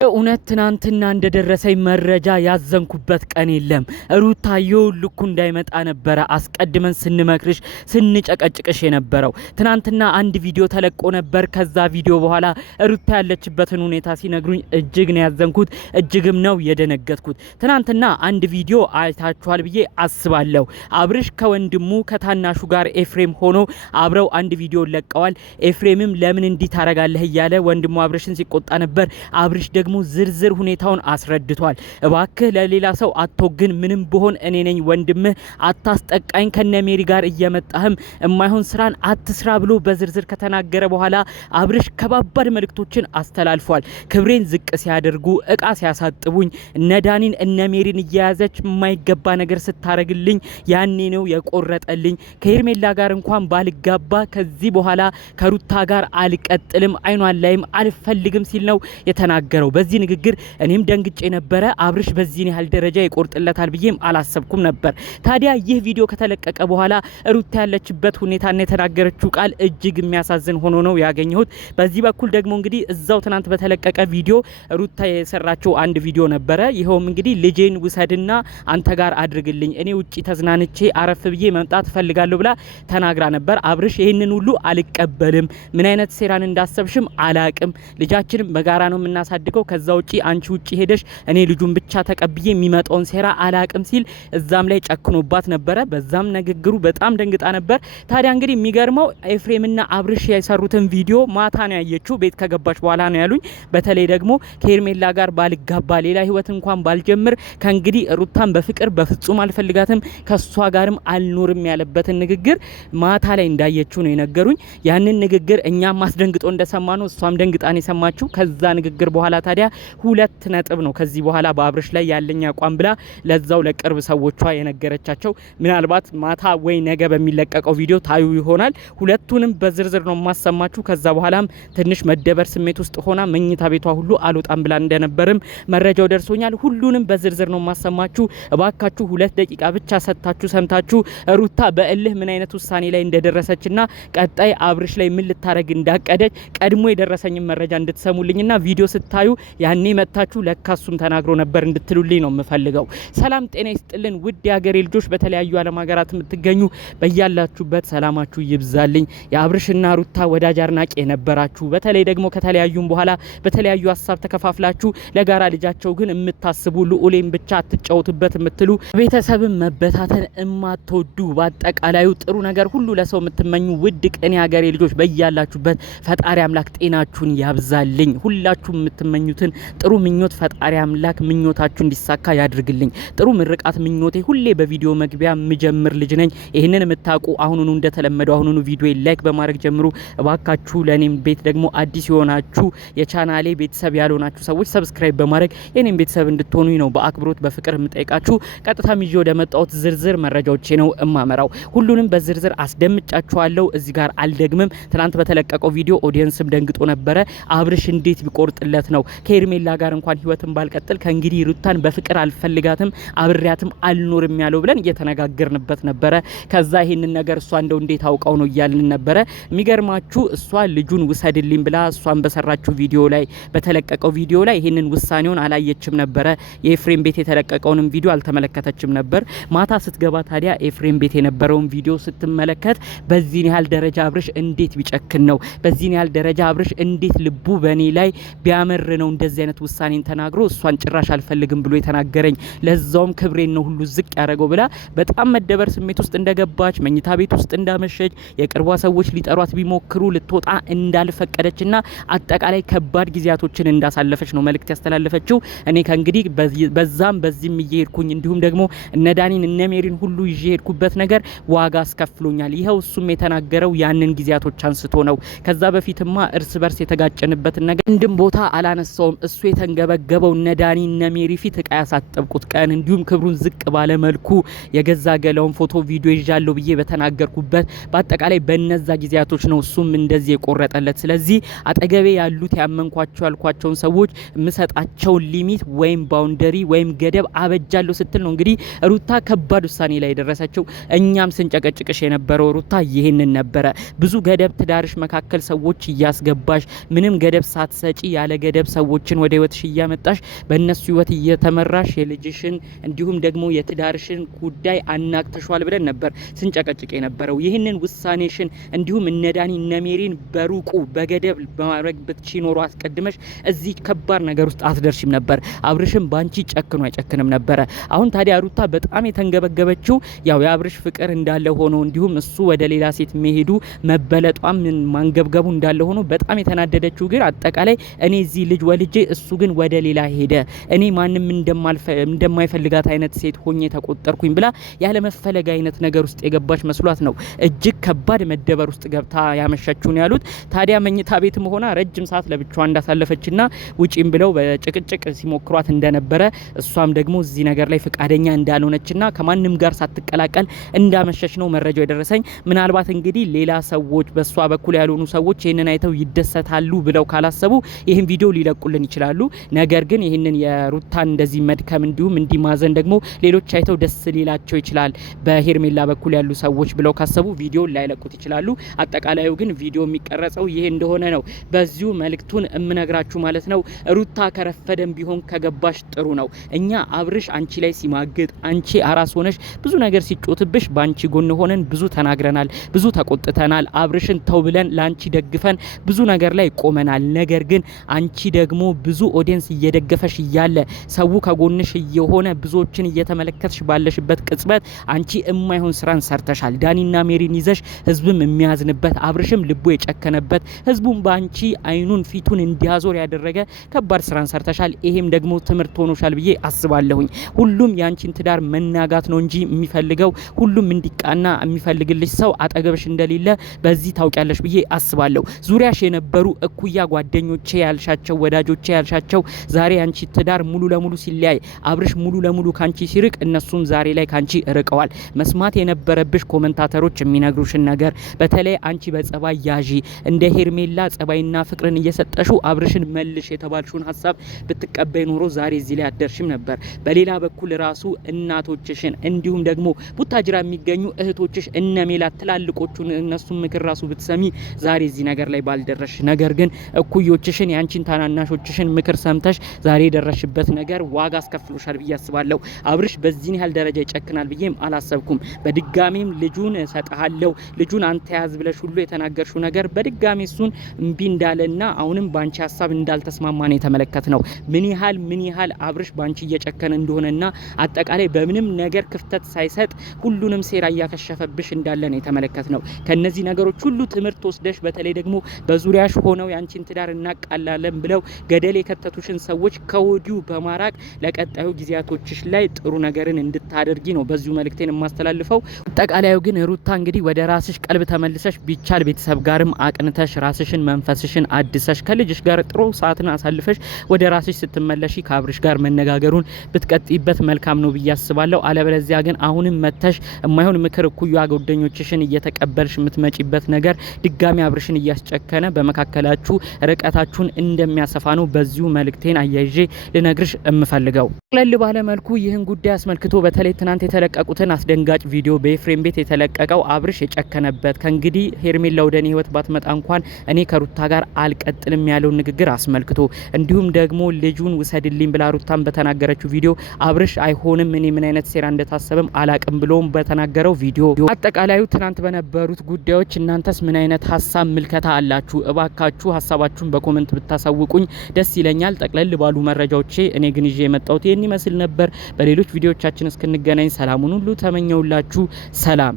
እውነት ትናንትና እንደደረሰኝ መረጃ ያዘንኩበት ቀን የለም። ሩታዮ ልኩ እንዳይመጣ ነበረ አስቀድመን ስንመክርሽ ስንጨቀጭቅሽ የነበረው። ትናንትና አንድ ቪዲዮ ተለቆ ነበር። ከዛ ቪዲዮ በኋላ ሩታ ያለችበትን ሁኔታ ሲነግሩኝ እጅግ ነው ያዘንኩት፣ እጅግም ነው የደነገጥኩት። ትናንትና አንድ ቪዲዮ አይታችኋል ብዬ አስባለሁ። አብርሽ ከወንድሙ ከታናሹ ጋር ኤፍሬም ሆኖ አብረው አንድ ቪዲዮ ለቀዋል። ኤፍሬምም ለምን እንዲህ ታረጋለህ እያለ ወንድሙ አብርሽን ሲቆጣ ነበር። አብርሽ ደግሞ ዝርዝር ሁኔታውን አስረድቷል። እባክህ ለሌላ ሰው አትወግን፣ ምንም ብሆን እኔ ነኝ ወንድምህ፣ አታስጠቃኝ፣ ከነሜሪ ጋር እየመጣህም የማይሆን ስራን አትስራ ብሎ በዝርዝር ከተናገረ በኋላ አብርሽ ከባባድ መልእክቶችን አስተላልፏል። ክብሬን ዝቅ ሲያደርጉ፣ እቃ ሲያሳጥቡኝ፣ እነዳኒን እነሜሪን እየያዘች የማይገባ ነገር ስታረግልኝ ያኔ ነው የቆረጠልኝ። ከሄርሜላ ጋር እንኳን ባልጋባ ከዚህ በኋላ ከሩታ ጋር አልቀጥልም፣ አይኗን ላይም አልፈልግም ሲል ነው የተናገረው። በዚህ ንግግር እኔም ደንግጬ ነበረ። አብርሽ በዚህ ያህል ደረጃ ይቆርጥለታል ብዬም አላሰብኩም ነበር። ታዲያ ይህ ቪዲዮ ከተለቀቀ በኋላ ሩታ ያለችበት ሁኔታና የተናገረችው ቃል እጅግ የሚያሳዝን ሆኖ ነው ያገኘሁት። በዚህ በኩል ደግሞ እንግዲህ እዛው ትናንት በተለቀቀ ቪዲዮ ሩታ የሰራችው አንድ ቪዲዮ ነበረ። ይኸውም እንግዲህ ልጄን ውሰድና አንተ ጋር አድርግልኝ፣ እኔ ውጪ ተዝናንቼ አረፍ ብዬ መምጣት ፈልጋለሁ ብላ ተናግራ ነበር። አብርሽ ይህንን ሁሉ አልቀበልም፣ ምን አይነት ሴራን እንዳሰብሽም አላቅም፣ ልጃችንም በጋራ ነው የምናሳድገው፣ ከዛ ውጪ አንቺ ውጪ ሄደሽ እኔ ልጁን ብቻ ተቀብዬ የሚመጣውን ሴራ አላቅም ሲል እዛም ላይ ጨክኖባት ነበረ። በዛም ንግግሩ በጣም ደንግጣ ነበር። ታዲያ እንግዲህ የሚገርመው ኤፍሬምና አብርሽ የሰሩትን ቪዲዮ ማታ ነው ያየችው፣ ቤት ከገባች በኋላ ነው ያሉኝ። በተለይ ደግሞ ከሄርሜላ ጋር ባልጋባ ሌላ ህይወት እንኳን ባልጀምር ከእንግዲህ ሩታን በፍቅር በፍጹም አልፈልጋትም ከሷ ጋርም አልኖርም ያለበትን ንግግር ማታ ላይ እንዳየችው ነው የነገሩኝ። ያንን ንግግር እኛም አስደንግጦ እንደሰማ ነው እሷም ደንግጣን የሰማችው። ከዛ ንግግር በኋላ ታዲያ 2 ነጥብ ነው ከዚህ በኋላ በአብርሽ ላይ ያለኝ አቋም ብላ ለዛው ለቅርብ ሰዎቿ የነገረቻቸው። ምናልባት ማታ ወይ ነገ በሚለቀቀው ቪዲዮ ታዩ ይሆናል። ሁለቱንም በዝርዝር ነው ማሰማችሁ። ከዛ በኋላም ትንሽ መደበር ስሜት ውስጥ ሆና መኝታ ቤቷ ሁሉ አልወጣም ብላ እንደነበርም መረጃው ደርሶኛል። ሁሉንም በዝርዝር ነው ማሰማችሁ። እባካችሁ 2 ደቂቃ ብቻ ሰጥታችሁ ሰምታችሁ ሩታ በእልህ ምን አይነት ውሳኔ ላይ እንደደረሰችና ቀጣይ አብርሽ ላይ ምን ልታረግ እንዳቀደች ቀድሞ የደረሰኝ መረጃ እንድትሰሙልኝና ቪዲዮ ስታዩ ያኔ መታችሁ ለካሱም ተናግሮ ነበር እንድትሉልኝ ነው የምፈልገው። ሰላም ጤና ይስጥልን ውድ የሀገሬ ልጆች፣ በተለያዩ ዓለም ሀገራት የምትገኙ በያላችሁበት ሰላማችሁ ይብዛልኝ። የአብርሽና ሩታ ወዳጅ አድናቂ የነበራችሁ በተለይ ደግሞ ከተለያዩም በኋላ በተለያዩ ሀሳብ ተከፋፍላችሁ ለጋራ ልጃቸው ግን የምታስቡ ልዑሌን ብቻ አትጫወቱበት የምትሉ ቤተሰብን መበታተን እማትወዱ በአጠቃላዩ ጥሩ ነገር ሁሉ ለሰው የምትመኙ ውድ ቅን የሀገሬ ልጆች በያላችሁበት ፈጣሪ አምላክ ጤናችሁን ያብዛልኝ። ሁላችሁ የምትመኙትን ጥሩ ምኞት ፈጣሪ አምላክ ምኞታችሁ እንዲሳካ ያድርግልኝ። ጥሩ ምርቃት ምኞቴ ሁሌ በቪዲዮ መግቢያ ምጀምር ልጅ ነኝ። ይሄንን የምታውቁ አሁኑኑ እንደተለመደው አሁኑኑ ቪዲዮ ላይክ በማድረግ ጀምሩ እባካችሁ። ለኔም ቤት ደግሞ አዲስ የሆናችሁ የቻናሌ ቤተሰብ ያልሆናችሁ ሰዎች ሰብስክራይብ በማድረግ የኔም ቤተሰብ እንድትሆኑ ነው በአክብሮት በፍቅር የምጠይቃችሁ። ቀጥታ ይዤ ወደ መጣሁት ዝርዝር መረጃዎቼ ነው እማመራው። ሁሉንም በዝርዝር አስደምጫችኋለሁ። እዚህ ጋር አልደግምም። ትናንት በተለቀቀው ቪዲዮ ኦዲየንስም ደንግጦ ነበረ። አብርሽ እንዴት ቢቆርጥለት ነው ከሄርሜላ ጋር እንኳን ህይወትን ባልቀጥል ከእንግዲህ ሩታን በፍቅር አልፈልጋትም አብሬያትም አልኖርም ያለው ብለን እየተነጋገርንበት ነበረ። ከዛ ይሄንን ነገር እሷ እንደው እንዴት አውቀው ነው እያልን ነበረ። የሚገርማችሁ እሷ ልጁን ውሰድልኝ ብላ እሷን በሰራችው ቪዲዮ ላይ በተለቀቀው ቪዲዮ ላይ ይሄንን ውሳኔውን አላየችም ነበረ። የኤፍሬም ቤት የተለቀቀውንም ቪዲዮ አልተመለከተችም ነበር። ማታ ስትገባ ታዲያ ኤፍሬም ቤት የነበረውን ቪዲዮ ስትመለከት በዚህ ያህል ደረጃ አብርሽ እንዴት ቢጨክን ነው፣ በዚህ ያህል ደረጃ አብርሽ እንዴት ልቡ በኔ ላይ ቢያመር ነው እንደዚህ አይነት ውሳኔን ተናግሮ እሷን ጭራሽ አልፈልግም ብሎ የተናገረኝ፣ ለዛውም ክብሬን ነው ሁሉ ዝቅ ያደረገው ብላ በጣም መደበር ስሜት ውስጥ እንደገባች መኝታ ቤት ውስጥ እንዳመሸች የቅርቧ ሰዎች ሊጠሯት ቢሞክሩ ልትወጣ እንዳልፈቀደችና አጠቃላይ ከባድ ጊዜያቶችን እንዳሳለፈች ነው መልእክት ያስተላለፈችው። እኔ ከእንግዲህ በዛም በዚህም እየሄድኩኝ እንዲሁም ደግሞ እነዳኒን እነሜሪን ሁሉ ይዤ ሄድኩበት ነገር ዋጋ አስከፍሎኛል። ይኸው እሱም የተናገረው ያንን ጊዜያቶች አንስቶ ነው። ከዛ በፊትማ እርስ በርስ የተጋጨንበትን ነገር እንድም ቦታ አላነሳውም። እሱ የተንገበገበው እነዳኒ እነሜሪ ፊት እቃ ያሳጠብቁት ቀን እንዲሁም ክብሩን ዝቅ ባለ መልኩ የገዛ ገላውን ፎቶ ቪዲዮ ይዣለሁ ብዬ በተናገርኩበት በአጠቃላይ በነዛ ጊዜያቶች ነው እሱም እንደዚህ የቆረጠለት። ስለዚህ አጠገቤ ያሉት ያመንኳቸው ያልኳቸውን ሰዎች ምሰጣቸውን ሊሚት ወይም ባውንደሪ ወይም ገደብ አበጃለሁ ስትል ነው እንግዲህ ሩታ ከባድ ውሳኔ ላይ ደረሰችው። እኛም ስንጨቀጭቅሽ የነበረው ሩታ ይሄንን ነበረ። ብዙ ገደብ ትዳርሽ መካከል ሰዎች እያስገባሽ ምንም ገደብ ሳትሰጪ ያለ ገደብ ሰዎች ሰዎችን ወደ ህይወትሽ እያመጣሽ በእነሱ ህይወት እየተመራሽ የልጅሽን እንዲሁም ደግሞ የትዳርሽን ጉዳይ አናግተሽዋል ብለን ነበር ስንጨቀጭቅ የነበረው። ይህንን ውሳኔሽን እንዲሁም እነዳኒ እነሜሪን በሩቁ በገደብ በማድረግ ብትቺ ኖሮ አስቀድመሽ እዚህ ከባድ ነገር ውስጥ አትደርሽም ነበር። አብርሽም ባንቺ ጨክኖ አይጨክንም ነበረ። አሁን ታዲያ ሩታ በጣም የተንገበገበችው ያው የአብርሽ ፍቅር እንዳለ ሆኖ እንዲሁም እሱ ወደ ሌላ ሴት መሄዱ መበለጧም ማንገብገቡ እንዳለ ሆኖ በጣም የተናደደችው ግን አጠቃላይ እኔ እዚህ ልጅ ወልጄ እሱ ግን ወደ ሌላ ሄደ፣ እኔ ማንም እንደማይፈልጋት አይነት ሴት ሆኜ ተቆጠርኩኝ ብላ ያለ መፈለግ አይነት ነገር ውስጥ የገባች መስሏት ነው እጅግ ከባድ መደበር ውስጥ ገብታ ያመሸችው ነው ያሉት። ታዲያ መኝታ ቤትም ሆና ረጅም ሰዓት ለብቻዋ እንዳሳለፈችና ውጪም ብለው በጭቅጭቅ ሲሞክሯት እንደነበረ እሷም ደግሞ እዚህ ነገር ላይ ፍቃደኛ እንዳልሆነችና ከማንም ጋር ሳትቀላቀል እንዳመሸች ነው መረጃው የደረሰኝ። ምናልባት እንግዲህ ሌላ ሰዎች በሷ በኩል ያልሆኑ ሰዎች ይህንን አይተው ይደሰታሉ ብለው ካላሰቡ ይህን ቪዲዮ ሊለቁልን ይችላሉ። ነገር ግን ይህንን የሩታን እንደዚህ መድከም እንዲሁም እንዲማዘን ደግሞ ሌሎች አይተው ደስ ሊላቸው ይችላል በሄርሜላ በኩል ያሉ ሰዎች ብለው ካሰቡ ቪዲዮ ላይለቁት ይችላሉ። አጠቃላዩ ግን ቪዲዮ የሚቀረጸው ይሄ እንደሆነ ነው በዚሁ መልእክቱን እምነግራችሁ ማለት ነው። ሩታ ከረፈደም ቢሆን ከገባሽ ጥሩ ነው። እኛ አብርሽ አንቺ ላይ ሲማግጥ አንቺ አራስ ሆነሽ ብዙ ነገር ሲጮትብሽ ባንቺ ጎን ሆነን ብዙ ተናግረናል፣ ብዙ ተቆጥተናል። አብርሽን ተው ብለን ላንቺ ደግፈን ብዙ ነገር ላይ ቆመናል። ነገር ግን አንቺ ደግሞ ብዙ ኦዲየንስ እየደገፈሽ እያለ ሰው ከጎንሽ እየሆነ ብዙዎችን እየተመለከትሽ ባለሽበት ቅጽበት አንቺ የማይሆን ስራን ሰርተሻል። ዳኒና ሜሪን ይዘሽ ህዝብም የሚያዝንበት አብርሽም ልቦ የጨከነበት ህዝቡም ባንቺ አይኑን ፊቱን እንዲያዞር ያደረገ ከባድ ስራን ሰርተሻል። ይሄም ደግሞ ትምህርት ሆኖሻል ብዬ አስባለሁኝ። ሁሉም ያንቺን ትዳር መናጋት ነው እንጂ የሚፈልገው ሁሉም እንዲቃና የሚፈልግልሽ ሰው አጠገብሽ እንደሌለ በዚህ ታውቂያለሽ ብዬ አስባለሁ። ዙሪያሽ የነበሩ እኩያ ጓደኞቼ ያልሻቸው ወዳጆቼ ያልሻቸው ዛሬ ያንቺ ትዳር ሙሉ ለሙሉ ሲለያይ አብርሽ ሙሉ ለሙሉ ካንቺ ሲርቅ እነሱም ዛሬ ላይ ካንቺ ርቀዋል። መስማት የነበረብሽ ኮሜንታተሮች የሚነግሩሽን ነገር በተለይ አንቺ በጸባይ ያዢ እንደ ሄርሜላ ጸባይና ፍቅርን እየሰጠሹ አብርሽን መልሽ የተባልሽውን ሀሳብ ብትቀበይ ኖሮ ዛሬ እዚህ ላይ አደርሽም ነበር። በሌላ በኩል ራሱ እናቶችሽን እንዲሁም ደግሞ ቡታጅራ የሚገኙ እህቶችሽ እነ ሜላት ትላልቆቹን እነሱን ምክር ራሱ ብትሰሚ ዛሬ እዚህ ነገር ላይ ባልደረሽ። ነገር ግን እኩዮችሽን ያንቺን ታናናሾችሽን ምክር ሰምተሽ ዛሬ የደረሽበት ነገር ዋጋ አስከፍሎሻል ብዬ አስባለሁ። አብርሽ በዚህን ያህል ደረጃ ይጨክናል ብዬም አላሰብኩም። በድጋሚም ልጁን ሰጣሃለው ልጁን አንተ ያዝ ብለሽ ሁሉ የተናገርሽው ነገር በድጋሚ እሱን እምቢ እንዳለና አሁንም ባንቺ ሀሳብ እንዳልተስማማ ነው የተመለከትነው። ምን ያህል አብርሽ ባንቺ እየጨከነ እንደሆነና አጠቃላይ በምንም ነገር ክፍተት ሳይሰጥ ሁሉንም ሴራ እያከሸፈብሽ እንዳለ ነው የተመለከትነው። ከነዚህ ነገሮች ሁሉ ትምህርት ወስደሽ በተለይ ደግሞ በዙሪያሽ ሆነው ያንቺን ትዳር እናቃላለን ብለው ገደል የከተቱሽን ሰዎች ከወዲሁ በማራቅ ለቀጣዩ ጊዜያቶችሽ ላይ ጥሩ ነገርን እንድታደርጊ ነው በዚሁ መልእክቴን የማስተላልፈው። አጠቃላዩ ግን ሩታ እንግዲህ ወደ ራስሽ ቀልብ ተመልሰሽ ቢቻል ቤተሰብ ጋርም አቅንተሽ ራስሽን መንፈስሽን አድሰሽ ከልጅሽ ጋር ጥሩ ሰዓትን አሳልፈሽ ወደ ራስሽ ስትመለሺ ከአብርሽ ጋር መነጋገሩን ብትቀጥይበት መልካም ነው ብዬ አስባለሁ። አለበለዚያ ግን አሁንም መተሽ የማይሆን ምክር እኩያ ጓደኞችሽን እየተቀበልሽ የምትመጪበት ነገር ድጋሚ አብርሽን እያስጨከነ በመካከላችሁ ርቀታችሁን እንደሚያሰፋ ነው በዚሁ መልእክቴን አያይዤ ልነግርሽ እምፈልገው። ቀለል ባለ መልኩ ይህን ጉዳይ አስመልክቶ በተለይ ትናንት የተለቀቁትን አስደንጋጭ ቪዲዮ በኤፍሬም ቤት የተለቀቀው አብርሽ የጨከነበት ከእንግዲህ ሄርሜላ ወደ እኔ ህይወት ባትመጣ እንኳን እኔ ከሩታ ጋር አልቀጥልም ያለውን ንግግር አስመልክቶ እንዲሁም ደግሞ ልጁን ውሰድልኝ ብላ ሩታን በተናገረችው ቪዲዮ አብርሽ አይሆንም እኔ ምን አይነት ሴራ እንደታሰበም አላቅም ብሎም በተናገረው ቪዲዮ አጠቃላዩ ትናንት በነበሩት ጉዳዮች እናንተስ ምን አይነት ሀሳብ ምልከታ አላችሁ? እባካችሁ ሀሳባችሁን በኮሜንት ብታሳውቁኝ ደስ ይለኛል። ጠቅለል ባሉ መረጃዎቼ እኔ ግን ይዤ የመጣሁት ይህን ይመስል ነበር። በሌሎች ቪዲዮዎቻችን እስክንገናኝ ሰላሙን ሁሉ ተመኘውላችሁ። ሰላም